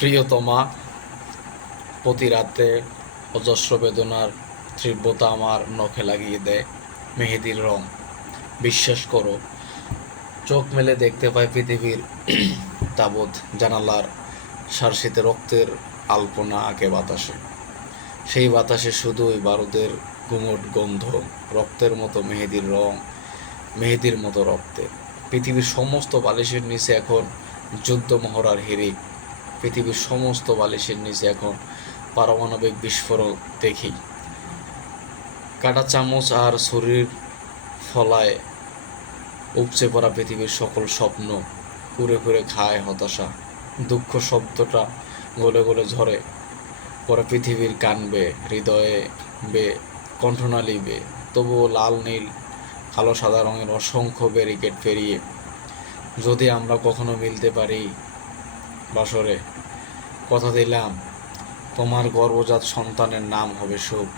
প্রিয়তমা, প্রতি রাতে অজস্র বেদনার তীব্রতা আমার নখে লাগিয়ে দেয় মেহেদির রং। বিশ্বাস করো, চোখ মেলে দেখতে পাই পৃথিবীর তাবৎ জানালার সারসিতে রক্তের আলপনা আঁকে বাতাসে। সেই বাতাসে শুধুই বারুদের গুমোট গন্ধ, রক্তের মতো মেহেদির রং, মেহেদির মতো রক্তে। পৃথিবীর সমস্ত বালিশের নিচে এখন যুদ্ধ মহড়ার হিড়িক। পৃথিবীর সমস্ত বালিশের নিচে এখন পারমাণবিক বিস্ফোরণ দেখি। কাঁটা চামচ আর ছুরির ফলায় উপচে পড়া পৃথিবীর সকল স্বপ্ন কুরে কুরে খায় হতাশা। দুঃখ শব্দটা গলে গলে ঝরে পরে পৃথিবীর কানবে, হৃদয়ে বে, কণ্ঠনালী বে। তবুও লাল নীল কালো সাদা রঙের অসংখ্য ব্যারিকেড পেরিয়ে যদি আমরা কখনো মিলতে পারি বাসরে, কথা দিলাম তোমার গর্ভজাত সন্তানের নাম হবে সুখ।